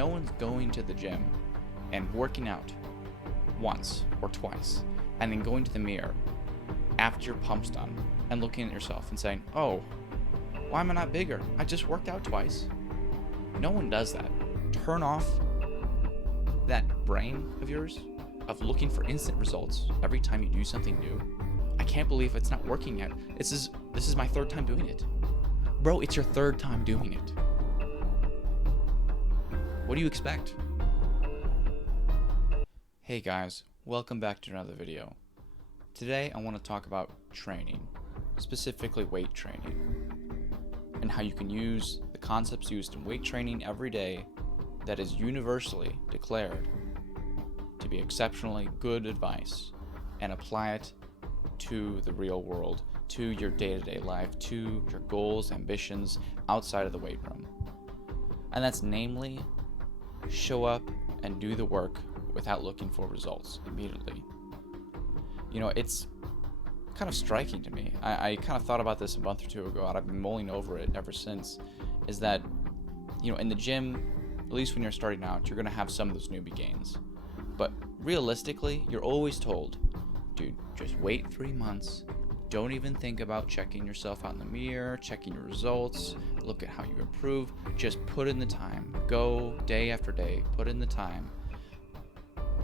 no one's going to the gym and working out once or twice and then going to the mirror after your pump's done and looking at yourself and saying, oh, why am I not bigger? I just worked out twice. No one does that. Turn off that brain of yours of looking for instant results every time you do something new. I can't believe it's not working yet. This is my third time doing it. Bro, it's your third time doing it. What do you expect? Hey guys, welcome back to another video. Today I want to talk about training, specifically weight training, and how you can use the concepts used in weight training every day that is universally declared to be exceptionally good advice and apply it to the real world, to your day-to-day life, to your goals, ambitions outside of the weight room. And that's namely, show up and do the work without looking for results immediately. You know, it's kind of striking to me. I kind of thought about this a month or two ago, and I've been mulling over it ever since, is that, you know, in the gym, at least when you're starting out, you're going to have some of those newbie gains. But realistically, you're always told, dude, just wait 3 months. Don't even think about checking yourself out in the mirror, checking your results, look at how you improve. Just put in the time. Go day after day, put in the time.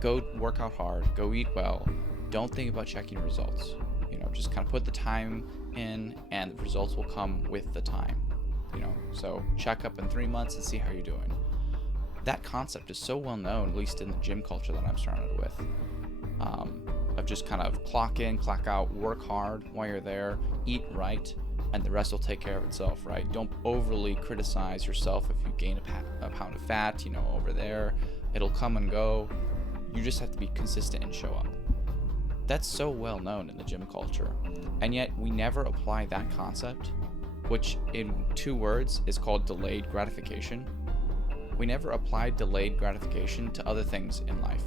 Go work out hard, go eat well. Don't think about checking your results. You know, just kind of put the time in and the results will come with the time. You know, so check up in 3 months and see how you're doing. That concept is so well known, at least in the gym culture that I'm surrounded with. Of just kind of clock in, clock out, work hard while you're there, eat right, and the rest will take care of itself, right? Don't overly criticize yourself if you gain a pound of fat, you know, over there. It'll come and go. You just have to be consistent and show up. That's so well known in the gym culture, and yet we never apply that concept, which in 2 words is called delayed gratification. We never apply delayed gratification to other things in life.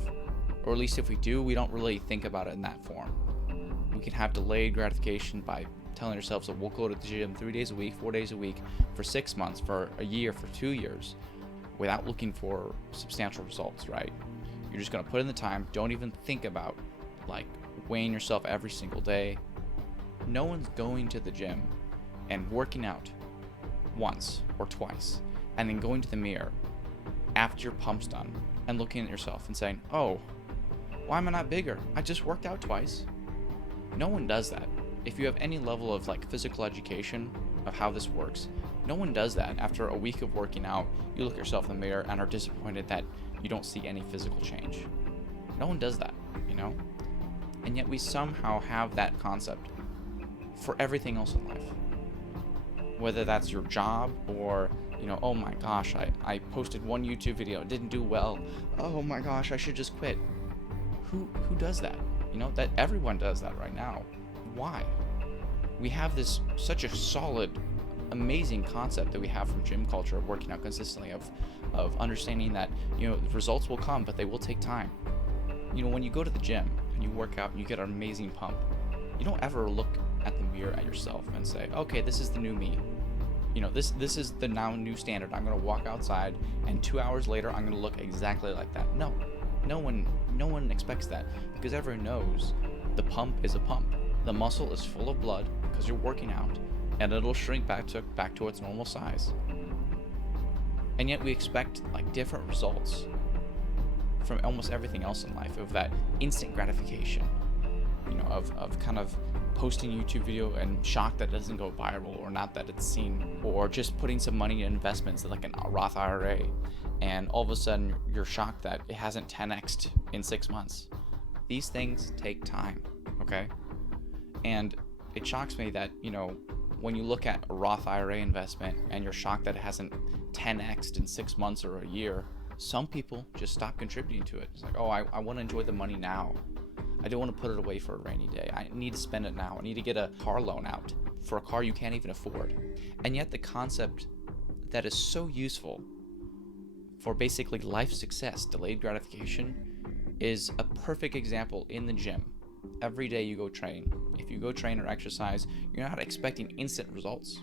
Or at least if we do, we don't really think about it in that form. We can have delayed gratification by telling ourselves that we'll go to the gym 3 days a week, 4 days a week, for 6 months, for a year, for 2 years, without looking for substantial results, right? You're just gonna put in the time. Don't even think about like weighing yourself every single day. No one's going to the gym and working out once or twice and then going to the mirror after your pump's done and looking at yourself and saying, oh, why am I not bigger? I just worked out twice. No one does that. If you have any level of like physical education of how this works, no one does that. After a week of working out, you look at yourself in the mirror and are disappointed that you don't see any physical change. No one does that, you know? And yet we somehow have that concept for everything else in life. Whether that's your job or, you know, oh my gosh, I posted one YouTube video, it didn't do well. Oh my gosh, I should just quit. Who does that? You know, that everyone does that right now. Why? We have this such a solid, amazing concept that we have from gym culture of working out consistently, of understanding that, you know, the results will come, but they will take time. You know, when you go to the gym and you work out and you get an amazing pump, you don't ever look at the mirror at yourself and say, okay, this is the new me. You know, this is the now new standard. I'm gonna walk outside and 2 hours later I'm gonna look exactly like that. No one expects that, because everyone knows the pump is a pump. The muscle is full of blood because you're working out, and it'll shrink back to its normal size. And yet we expect like different results from almost everything else in life, of that instant gratification, you know, of kind of posting a YouTube video and shocked that it doesn't go viral, or not that it's seen, or just putting some money in investments like a Roth IRA, and all of a sudden you're shocked that it hasn't 10x'd in 6 months. These things take time, okay? And it shocks me that, you know, when you look at a Roth IRA investment and you're shocked that it hasn't 10x'd in 6 months or a year, some people just stop contributing to it. It's like, oh, I want to enjoy the money now. I don't want to put it away for a rainy day. I need to spend it now. I need to get a car loan out for a car you can't even afford. And yet the concept that is so useful for basically life success, delayed gratification, is a perfect example in the gym. Every day you go train. If you go train or exercise, you're not expecting instant results.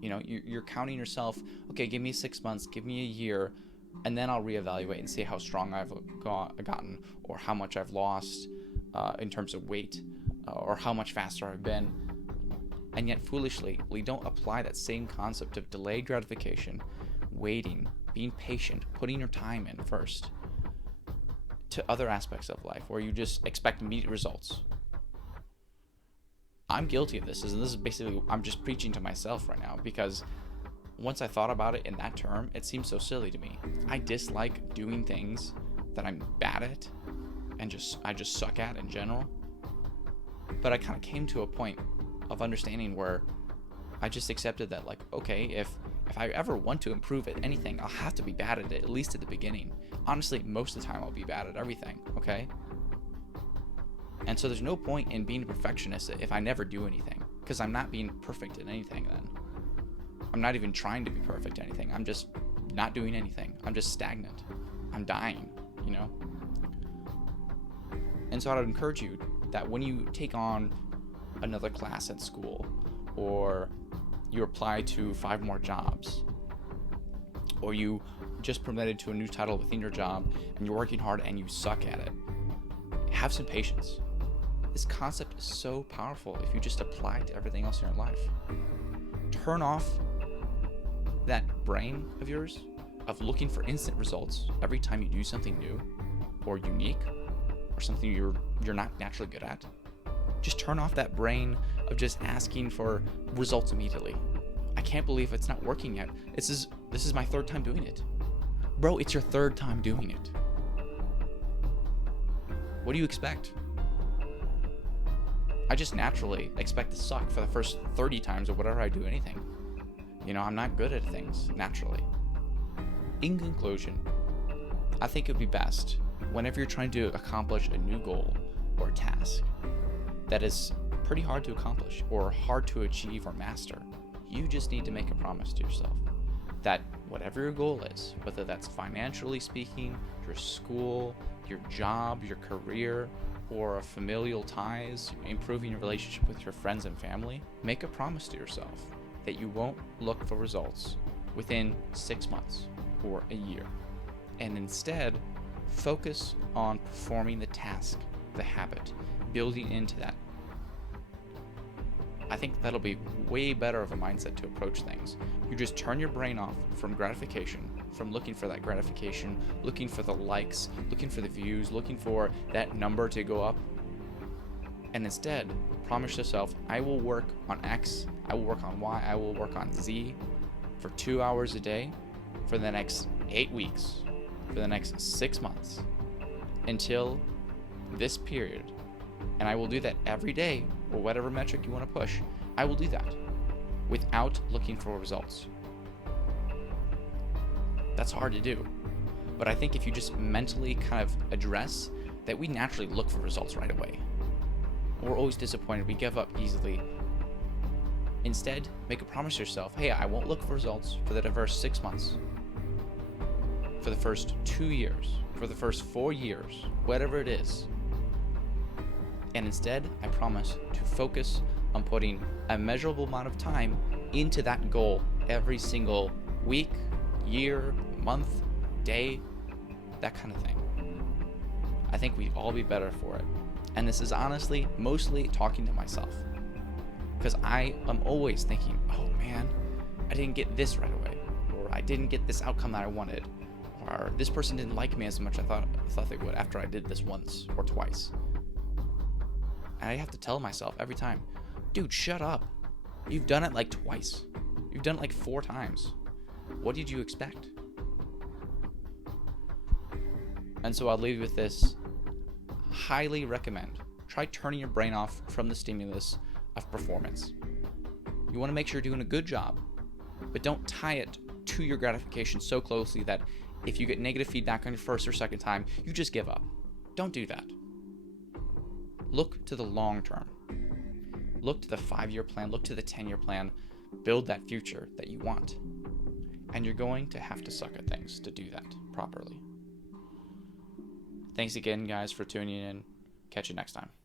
You know, you're counting yourself, okay, give me 6 months, give me a year, and then I'll reevaluate and see how strong I've gotten, or how much I've lost in terms of weight, or how much faster I've been. And yet foolishly, we don't apply that same concept of delayed gratification, waiting, being patient, putting your time in first, to other aspects of life where you just expect immediate results. I'm guilty of this, and this is basically, I'm just preaching to myself right now, because once I thought about it in that term, it seems so silly to me. I dislike doing things that I'm bad at and I just suck at in general. But I kind of came to a point of understanding where I just accepted that, like, okay, if I ever want to improve at anything, I'll have to be bad at it, at least at the beginning. Honestly, most of the time I'll be bad at everything, okay? And so there's no point in being a perfectionist if I never do anything, because I'm not being perfect at anything then. I'm not even trying to be perfect at anything. I'm just not doing anything. I'm just stagnant. I'm dying, you know? And so I would encourage you that when you take on another class at school, or you apply to 5 more jobs, or you just promoted to a new title within your job and you're working hard and you suck at it, have some patience. This concept is so powerful if you just apply it to everything else in your life. Turn off that brain of yours of looking for instant results every time you do something new or unique or something you're not naturally good at. Just turn off that brain of just asking for results immediately. I can't believe it's not working yet. This is my 3rd time doing it. Bro, it's your 3rd time doing it. What do you expect? I just naturally expect to suck for the first 30 times or whatever I do anything. You know, I'm not good at things naturally. In conclusion, I think it would be best whenever you're trying to accomplish a new goal or task that is pretty hard to accomplish or hard to achieve or master, you just need to make a promise to yourself that whatever your goal is, whether that's financially speaking, your school, your job, your career, or familial ties, improving your relationship with your friends and family, make a promise to yourself that you won't look for results within 6 months or a year, and instead focus on performing the task, the habit, building into that. I think that'll be way better of a mindset to approach things. You just turn your brain off from gratification, from looking for that gratification, looking for the likes, looking for the views, looking for that number to go up. And instead, promise yourself, I will work on X, I will work on Y, I will work on Z for 2 hours a day for the next 8 weeks, for the next 6 months, until this period. And I will do that every day, or whatever metric you want to push. I will do that without looking for results. That's hard to do, but I think if you just mentally kind of address that, we naturally look for results right away. We're always disappointed, we give up easily. Instead, make a promise to yourself, hey, I won't look for results for the first 6 months, for the first 2 years, for the first 4 years, whatever it is. And instead, I promise to focus on putting a measurable amount of time into that goal every single week, year, month, day, that kind of thing. I think we'd all be better for it. And this is honestly mostly talking to myself, because I am always thinking, oh man, I didn't get this right away, or I didn't get this outcome that I wanted, or this person didn't like me as much as I thought they would after I did this once or twice. And I have to tell myself every time, dude, shut up. You've done it like twice. You've done it like 4 times. What did you expect? And so I'll leave you with this. Highly recommend. Try turning your brain off from the stimulus of performance. You want to make sure you're doing a good job, but don't tie it to your gratification so closely that if you get negative feedback on your first or second time, you just give up. Don't do that. Look to the long term. Look to the 5-year plan, look to the 10-year plan, build that future that you want. And you're going to have to suck at things to do that properly. Thanks again, guys, for tuning in. Catch you next time.